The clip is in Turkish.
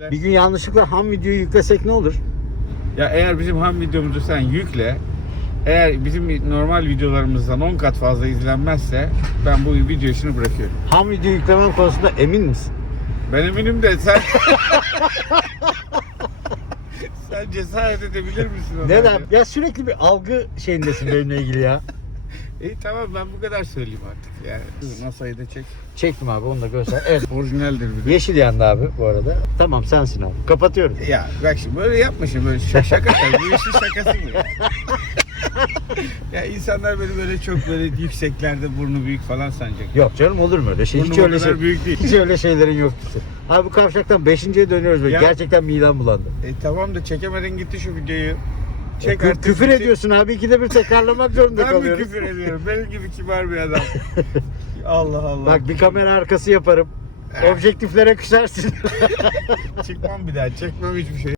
Bir gün yanlışlıkla ham videoyu yüklesek ne olur? Ya eğer bizim ham videomuzu sen yükle, eğer bizim normal videolarımızdan 10 kat fazla izlenmezse ben bu video işini bırakıyorum. Ham video yüklemem konusunda emin misin? Ben eminim de sen... sen cesaret edebilir misin ona? Neden? Ya sürekli bir algı şeyindesin benimle ilgili ya. İyi tamam ben bu kadar söyleyeyim artık yani. Masayı da çek. Çektim abi onu da göster. Evet. Orijinaldir bir de. Yeşil yandı abi bu arada. Tamam sensin abi. Kapatıyorum. Ya bak şimdi böyle yapma şimdi böyle şaka şaka. Bu işin şakası mı ya? ya insanlar beni böyle çok böyle yükseklerde burnu büyük falan sanacak. Yok canım olur mu öyle şey? Hiç Burnum o öyle şey. büyük değil. Hiç öyle şeylerin yok bize. Abi bu kavşaktan beşinciye dönüyoruz ve Ya- gerçekten midem bulandı. E tamam da çekemedin gitti şu videoyu. Çek artık küfür gitti. ediyorsun abi ikide bir tekrarlamak zorunda Ben mi kalıyoruz. küfür ediyorum? Benim gibi kibar bir adam. Allah Allah. Bak bir kamera arkası yaparım. Objektiflere küsersin. Çıkmam bir daha. Çekmem hiçbir şey.